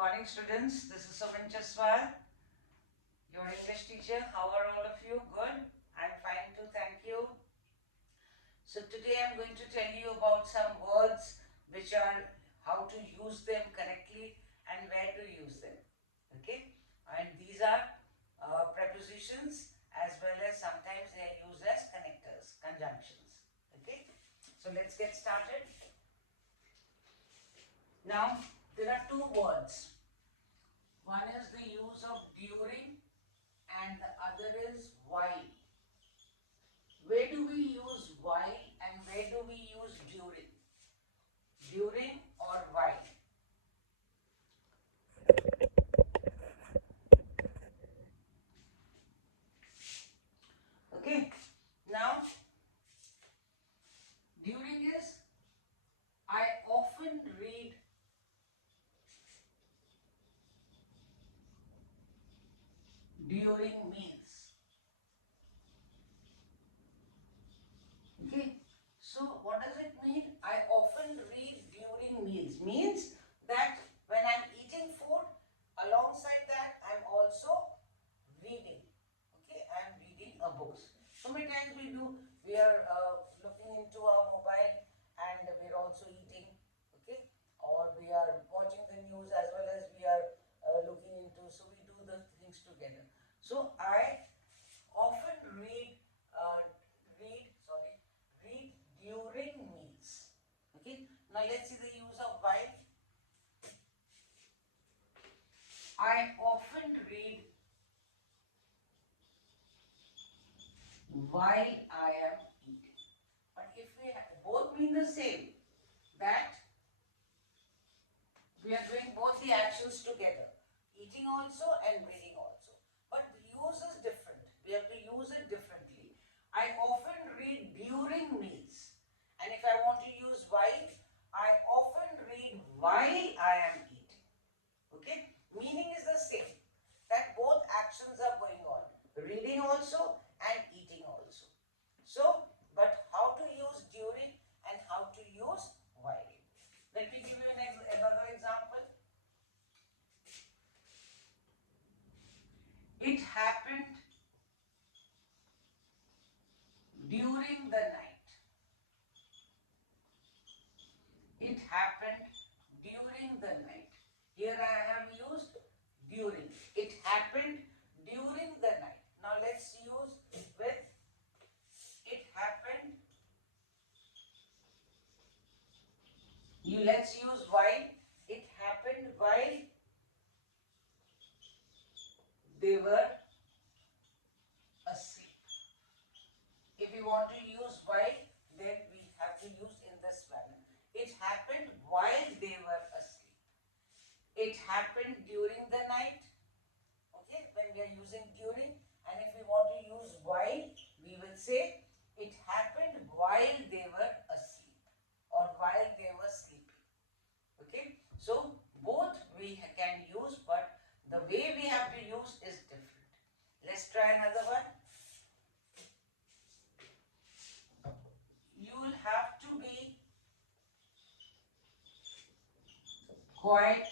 morning, students. This is Suman Chaswal, your English teacher. How are all of you? Good? I'm fine too, thank you. So today I'm going to tell you about some words which are how to use them correctly and where to use them. Okay? And these are prepositions as well as sometimes they are used as connectors, conjunctions. Okay? So let's get started. Now, there are two words. One is the use of during and the other is while. Where do we use while and where do we use during? During or while? Okay. Now, during is I often read during meals. Okay. So what does it mean? I often read during meals. Means that when I'm eating food, alongside that I'm also reading. Okay, I'm reading a book. So many times we are looking into our mobile and we're also eating. Okay, or we are watching the news as well as we are looking into. So we do the things together. So I often read during meals. Okay, now let's see the use of while. I often read while I am eating. But if we both mean the same, that we are doing both the actions together, eating also and reading also. But the use is different. We have to use it differently. I often read during meals. And if I want to use while, I often read while I am eating. Okay? Meaning is the same. That both actions are going on. Reading also and eating also. So, but how to use during and how to use while. Let me give you another example. It happened during the night. It happened during the night. Here I have used during. It happened during the night. Now let's use with it happened. Let's use while. It happened while they were asleep. If we want to use while, then we have to use in this manner. It happened while they were asleep. It happened during the night. Okay, when we are using during, and if we want to use while, we will say it happened while they were asleep or while they were sleeping. Okay, so both we can use, but the way we have to use is different. Let's try another one. You will have to be quiet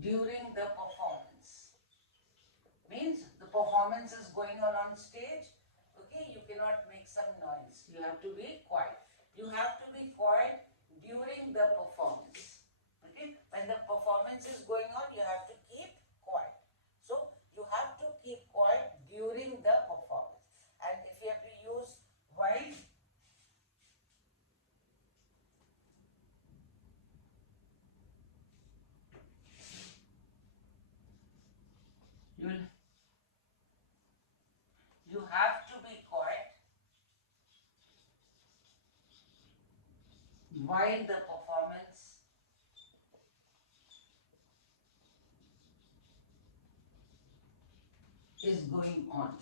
during the performance. Means the performance is going on stage. Okay, you cannot make some noise. You have to be quiet. You have to be quiet during the performance. Okay, when the performance is going on, you have to keep quiet. So you have to keep quiet during the performance. And if you have to use while, you have to be quiet while the performance is going on.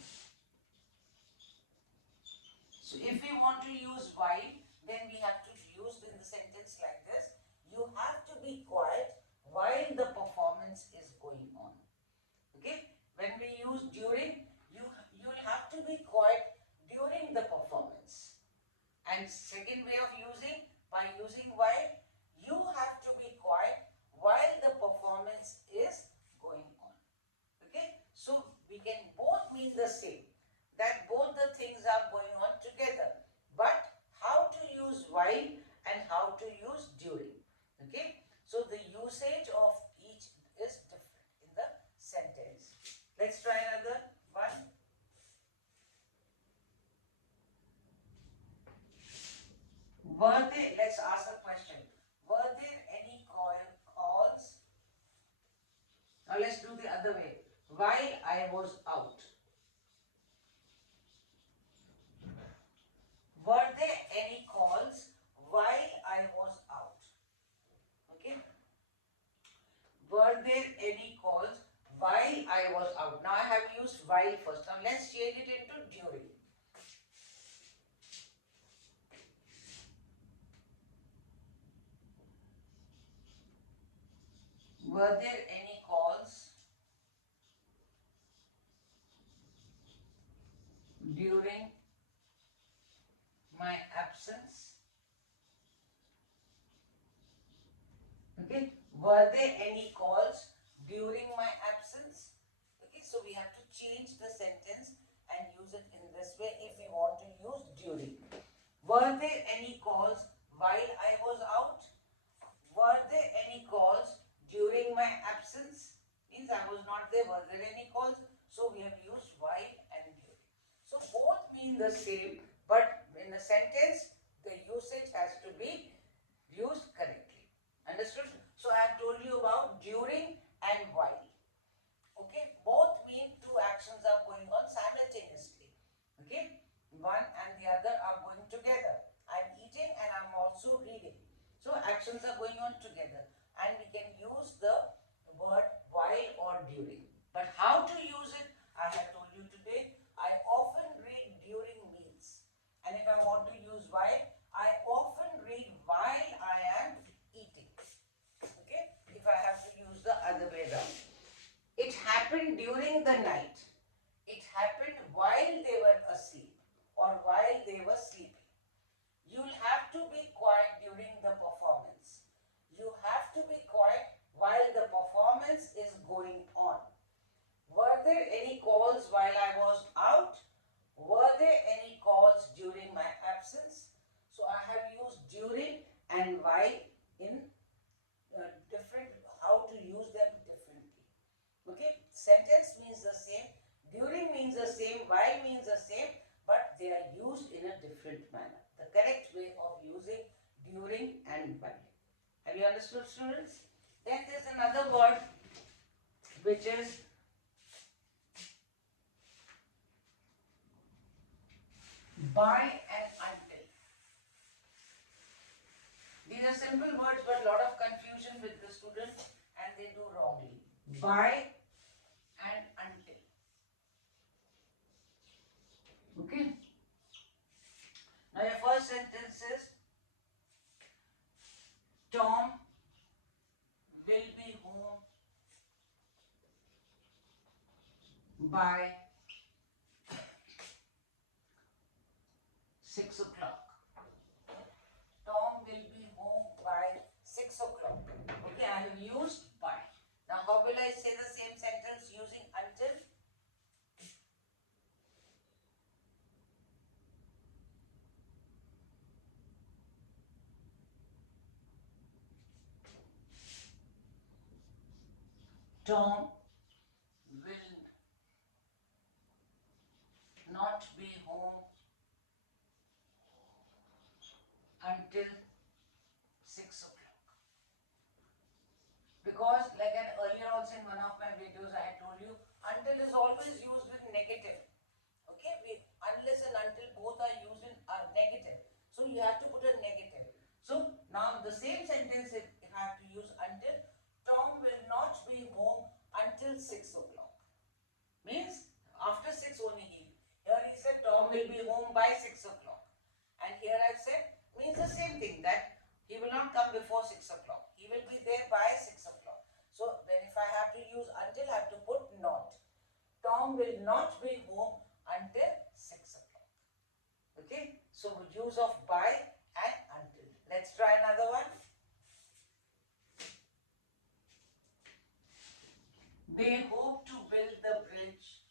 So if we want to use while, then we have to use in the sentence like this. You have to be quiet while the performance is going on. Okay? When we use during, you'll have to be quiet during the performance. And second way of using, by using while, you have to be quiet mean the same, that both the things are going on together, but how to use while and how to use during. Okay, so the usage of each is different in the sentence. Let's try another one. Were there, let's ask a question. Were there any calls? Now let's do the other way. While I was out. Were there any calls while I was out? Okay. Were there any calls while I was out? Now I have used while first. Now let's change it into during. Were there any calls during my absence? Okay. Were there any calls during my absence? Okay, so we have to change the sentence and use it in this way if we want to use during. Were there any calls while I was out? Were there any calls during my absence? Means I was not there. Were there any calls? So we have used while and during. So both mean the same, but in a sentence, the usage has to be used correctly. Understood? So I have told you about during and while. Okay, both mean two actions are going on simultaneously. Okay, one and the other are going together. I'm eating and I'm also reading. So actions are going on together, and we can use the word while or during. But how to use it, I have told you today. I often read during meals, and if I want to use while, I often read while I am eating. Okay, if I have to use the other way around. It happened during the night. It happened while they were asleep or while they were sleeping. You'll have to be quiet during the performance. You have to be quiet while the performance is going on. Were there any calls while I was out? Were there any calls during my absence? So I have used during and while in different, how to use them differently. Okay, sentence means the same, during means the same, while means the same, but they are used in a different manner. The correct way of using during and while. Have you understood, students? Then there's another word which is by and until. These are simple words but a lot of confusion with the students and they do wrongly. By and until. Okay. Now your first sentence is Tom will be home by 6 o'clock. Tom will be home by 6 o'clock. Okay, I have used by. Now how will I say the same sentence using until? Tom will not be home until 6 o'clock. Because like earlier also in one of my videos I had told you, until is always used with negative. Okay, unless and until both are used in negative. So you have to put a negative. So now the same sentence if I have to use until, Tom will not be home until 6 o'clock. Means after 6 only he. Here he said Tom will be home by 6 o'clock. And here I said means the same thing, that he will not come before 6 o'clock. He will be there by 6 o'clock. So then if I have to use until, I have to put not. Tom will not be home until 6 o'clock. Okay. So use of by and until. Let's try another one. They hope to build the bridge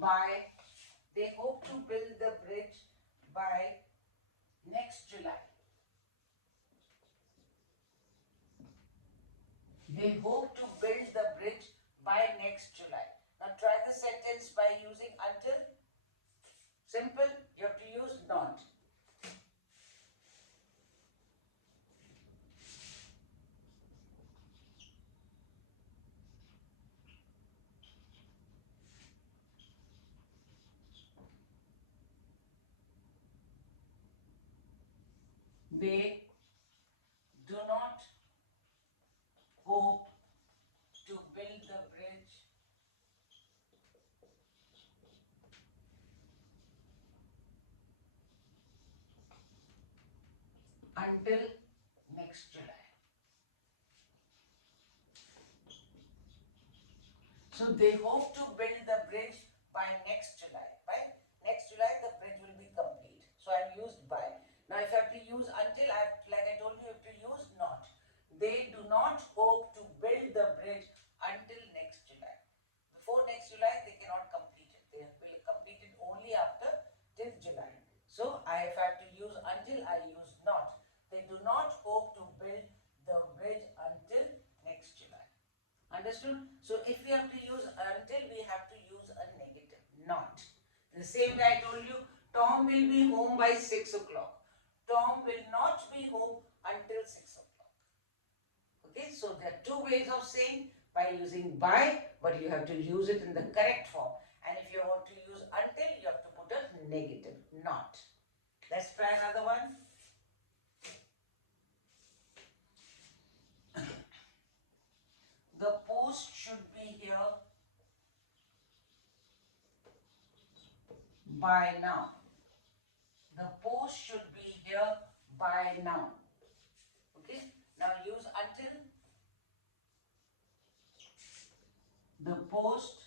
by, they hope to build the bridge by next July. They hope to build the bridge by next July. Now try the sentence by using until. Simple, you have to use not. They do not hope to build the bridge until next July. So they hope to build the bridge by next July. By next July, the bridge will be complete. So I've used by. Now if I have to use until, like I told you, I have to use not. They do not hope to build the bridge until next July. Before next July, they cannot complete it. They will complete it only after till July. So I have to use until, I use not. They do not hope to build the bridge until next July. Understood? So if we have to use until, we have to use a negative, not. The same way I told you, Tom will be home by 6 o'clock. Tom will not be home until 6 o'clock. Okay, so there are two ways of saying, by using by, but you have to use it in the correct form. And if you want to use until, you have to put a negative, not. Let's try another one. The post should be here by now. The post should be here by now. Okay, now use until. The post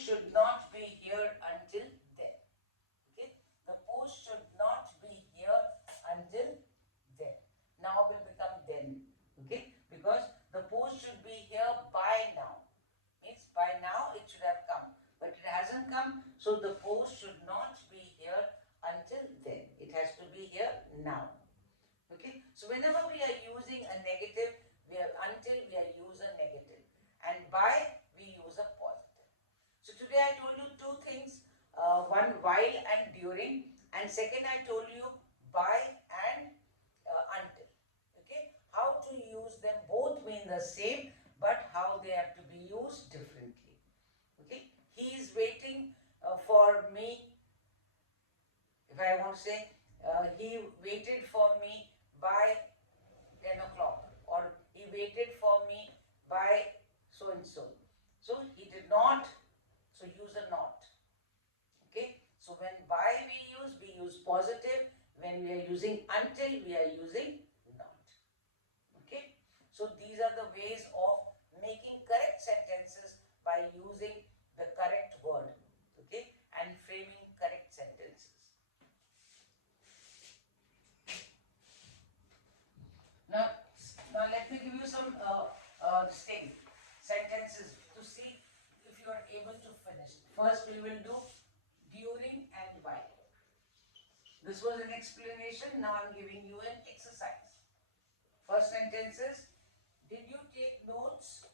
should not be here until then. Okay, the post should not be here until then. Now will become then. Okay, because the post should be here by now. Means by now it should have come, but it hasn't come, so the post should not be here until then. It has to be here now. Okay, so whenever we are using a negative, until we are use a negative, and by we use a positive. So today I told you two things, one while and during, and second I told you by and until. Okay, how to use them, both mean the same, but how they have to be used differently. Okay, he is waiting for me. If I want to say, he waited for me by 10 o'clock, or he waited for me by so and so. So he did not, so use a not. Okay, so when by we use positive. When we are using until, we are using not. Okay, so these are the ways of making correct sentences by using the correct word. Okay, and framing correct sentences. Now let me give you some sentences to see if you are able to finish. First we will do during and while. This was an explanation, now I am giving you an exercise. First sentence is, did you take notes?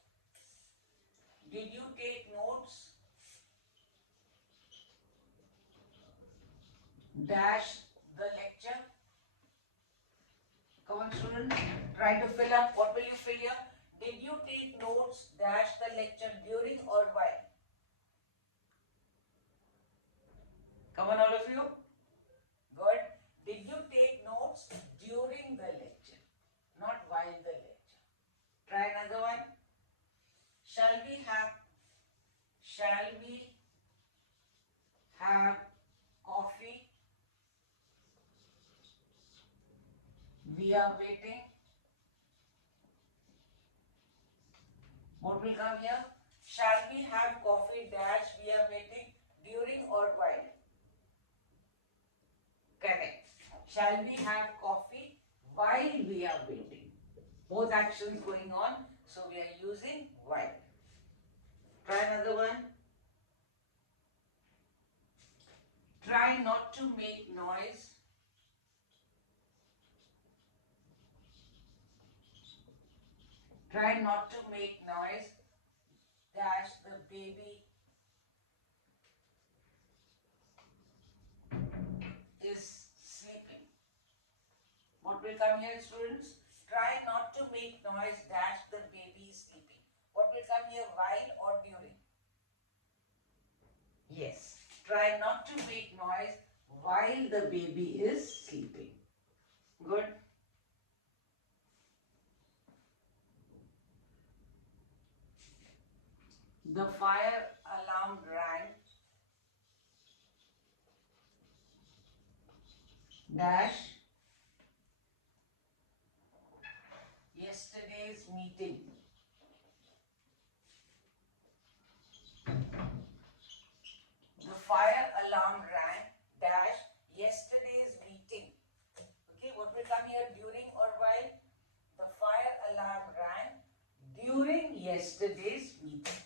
Did you take notes? Dash the lecture. Come on students, try to fill up. What will you fill here? Did you take notes, dash the lecture during or while? Come on all of you. Good. Did you take notes during the lecture, not while the lecture? Try another one. Shall we have coffee? We are waiting. What will come here? Shall we have coffee dash we are waiting during or while? Shall we have coffee while we are waiting? Both actions going on, so we are using while. Try another one. Try not to make noise. Try not to make noise. Dash the baby is sleeping. What will come here, students? Try not to make noise. Dash the baby is sleeping. What will come here, while or during? Yes. Try not to make noise while the baby is sleeping. Good. The fire alarm rang. Dash yesterday's meeting. The fire alarm rang. Dash yesterday's meeting. Okay, what will come here, during or while? The fire alarm rang during yesterday's meeting.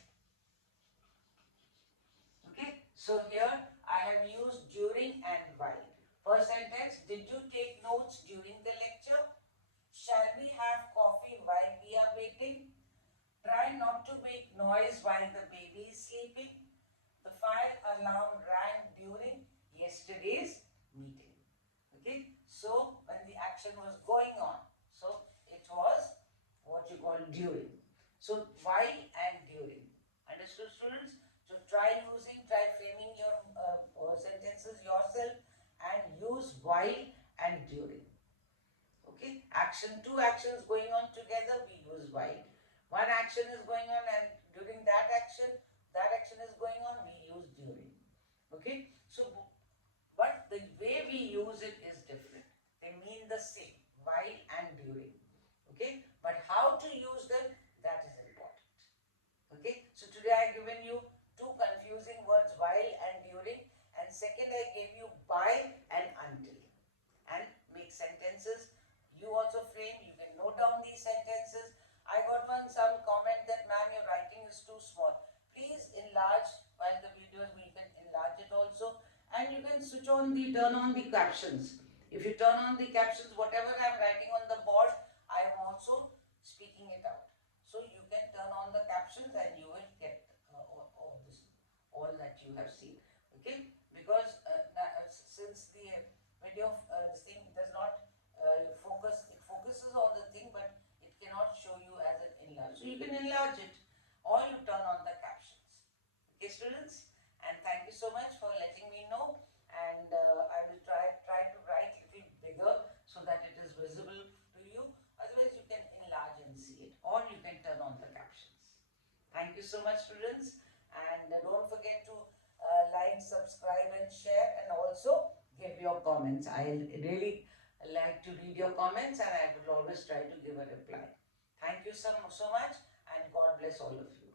Okay, so here I have used during and while. First sentence, did you take notes during the lecture? Shall we have coffee while we are waiting? Try not to make noise while the baby is sleeping. The fire alarm rang during yesterday's meeting. Okay, so when the action was going on, so it was what you call during. So while and during. Understood, students? So try framing your sentences yourself and use while and during. Okay, two actions going on together, we use while. One action is going on and during that action is going on, we use during. Okay, so but the way we use it is different. They mean the same, while and during. Okay, but how to use them, that is important. Okay, so today I have given you two confusing words, while and during, and second I gave you by and until, and make sentences. You also frame, you can note down these sentences. I got some comment that, ma'am, your writing is too small. Please enlarge while the videos, we can enlarge it also, and you can turn on the captions. If you turn on the captions, whatever I am writing on the board, I am also speaking it out. So you can turn on the captions and you will get all that you have seen. Okay, because since the video this thing does not it focuses on the thing, but it cannot show you as an enlarge. So you can enlarge it or you turn on the captions. Okay, students, and thank you so much for letting me know. And I will try to write a little bigger so that it is visible to you. Otherwise, you can enlarge and see it, or you can turn on the captions. Thank you so much, students, and don't forget to like, subscribe, and share, and also give your comments. I really like to read your comments, and I will always try to give a reply. Thank you so much, and God bless all of you.